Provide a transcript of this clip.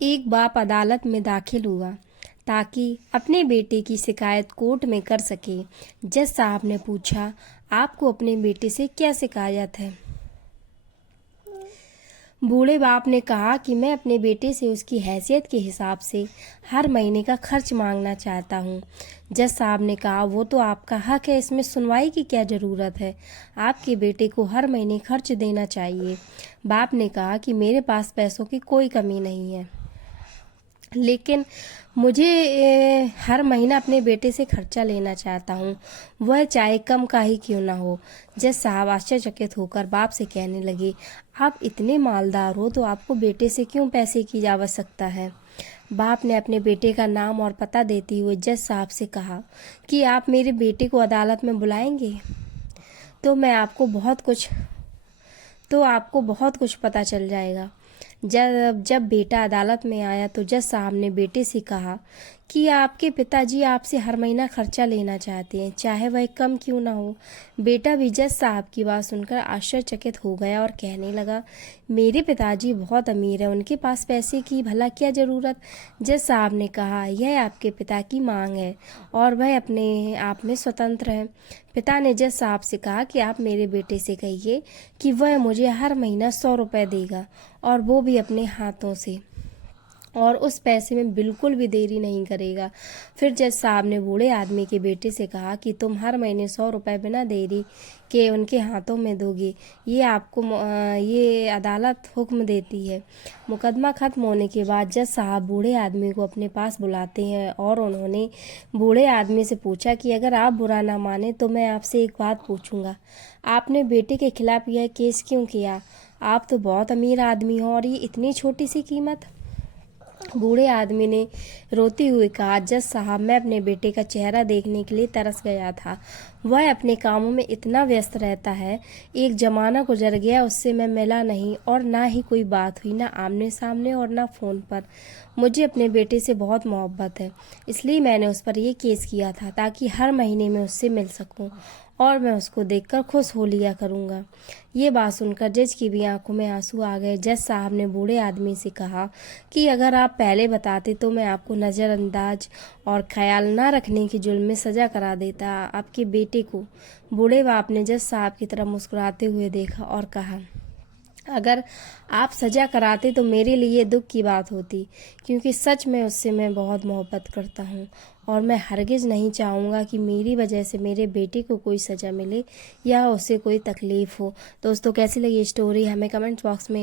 एक बाप अदालत में दाखिल हुआ ताकि अपने बेटे की शिकायत कोर्ट में कर सके। जज साहब ने पूछा, आपको अपने बेटे से क्या शिकायत है? बूढ़े बाप ने कहा कि मैं अपने बेटे से उसकी हैसियत के हिसाब से हर महीने का खर्च मांगना चाहता हूँ। जज साहब ने कहा, वो तो आपका हक है, इसमें सुनवाई की क्या ज़रूरत है? आपके बेटे को हर महीने खर्च देना चाहिए। बाप ने कहा कि मेरे पास पैसों की कोई कमी नहीं है, लेकिन मुझे हर महीना अपने बेटे से खर्चा लेना चाहता हूँ, वह चाहे कम का ही क्यों ना हो। जज साहब आश्चर्यचकित होकर बाप से कहने लगे, आप इतने मालदार हो तो आपको बेटे से क्यों पैसे की आवश्यकता है? बाप ने अपने बेटे का नाम और पता देते हुए जज साहब से कहा कि आप मेरे बेटे को अदालत में बुलाएंगे तो आपको बहुत कुछ पता चल जाएगा। जब बेटा अदालत में आया तो जज साहब ने बेटे से कहा कि आपके पिताजी आपसे हर महीना खर्चा लेना चाहते हैं, चाहे वह कम क्यों ना हो। बेटा भी जज साहब की बात सुनकर आश्चर्यचकित हो गया और कहने लगा, मेरे पिताजी बहुत अमीर हैं, उनके पास पैसे की भला क्या ज़रूरत? जज साहब ने कहा, यह आपके पिता की मांग है और वह अपने आप में स्वतंत्र हैं। पिता ने जज साहब से कहा कि आप मेरे बेटे से कहिए कि वह मुझे हर महीना 100 रुपये देगा, और वो भी अपने हाथों से, और उस पैसे में बिल्कुल भी देरी नहीं करेगा। फिर जज साहब ने बूढ़े आदमी के बेटे से कहा कि तुम हर महीने 100 रुपये बिना देरी के उनके हाथों में दोगे, ये अदालत हुक्म देती है। मुकदमा खत्म होने के बाद जज साहब बूढ़े आदमी को अपने पास बुलाते हैं और उन्होंने बूढ़े आदमी से पूछा कि अगर आप बुरा ना माने तो मैं आपसे एक बात पूछूंगा, आपने बेटे के खिलाफ यह केस क्यों किया? आप तो बहुत अमीर आदमी हो और ये इतनी छोटी सी कीमत। बूढ़े आदमी ने रोते हुए कहा, जज साहब, मैं अपने बेटे का चेहरा देखने के लिए तरस गया था। वह अपने कामों में इतना व्यस्त रहता है, एक जमाना गुजर गया उससे मैं मिला नहीं, और ना ही कोई बात हुई, ना आमने सामने और ना फ़ोन पर। मुझे अपने बेटे से बहुत मोहब्बत है, इसलिए मैंने उस पर यह केस किया था ताकि हर महीने में उससे मिल सकूं और मैं उसको देखकर खुश हो लिया करूँगा। ये बात सुनकर जज की भी आंखों में आंसू आ गए। जज साहब ने बूढ़े आदमी से कहा कि अगर आप पहले बताते तो मैं आपको नज़रअंदाज और ख्याल ना रखने की जुर्म में सज़ा करा देता आपके बेटे को। बूढ़े बाप ने जज साहब की तरफ मुस्कुराते हुए देखा और कहा, अगर आप सज़ा कराते तो मेरे लिए दुख की बात होती, क्योंकि सच में उससे मैं बहुत मोहब्बत करता हूँ और मैं हरगिज़ नहीं चाहूँगा कि मेरी वजह से मेरे बेटे को कोई सज़ा मिले या उसे कोई तकलीफ़ हो। दोस्तों, कैसी लगी स्टोरी हमें कमेंट बॉक्स में